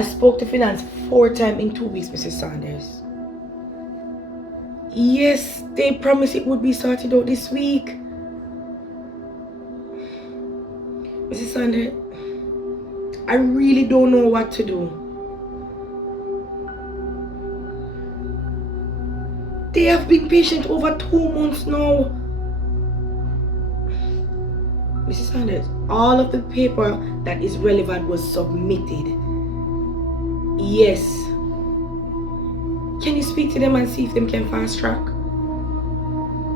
I spoke to finance 4 times in 2 weeks, Mrs. Sanders. Yes, they promised it would be sorted out this week. Mrs. Sanders, I really don't know what to do. They have been patient over 2 months now. Mrs. Sanders, all of the paper that is relevant was submitted. Yes. Can you speak to them and see if them can fast track?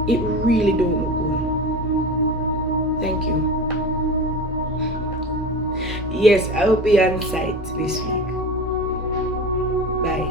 It really don't look good. Thank you. Yes, I will be on site this week. Bye.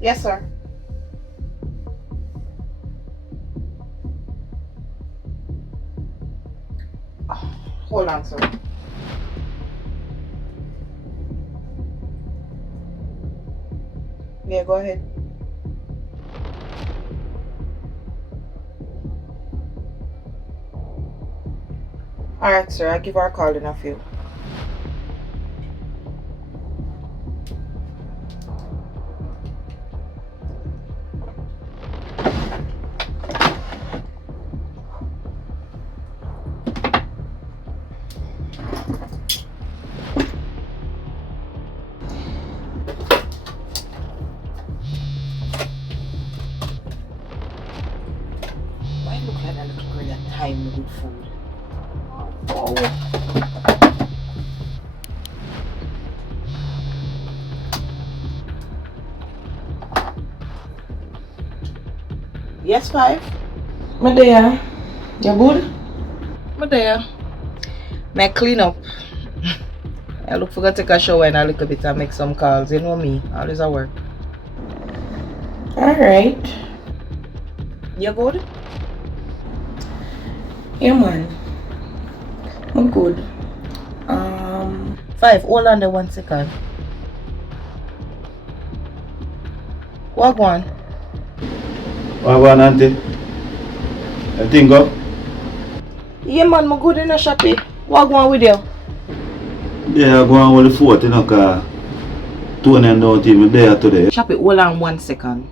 Yes, sir. Hold on, sir. Yeah, go ahead. Alright, sir. I'll give her a call in a few. Why look like that little girl that time me with food? Oh. Yes, 5? My dear, you good? My dear. May clean up. I look for to take a shower and a little bit and make some calls. You know me, always at work. Alright. You good? Yeah, man. I'm good. 5, hold on there 1 second. What one? What one, auntie? Everything go? Yeah, man, I'm good in the shop. What one with you? Yeah, I go on with the 4th, you know, because Tony and don't even there today. Shop it, hold on 1 second.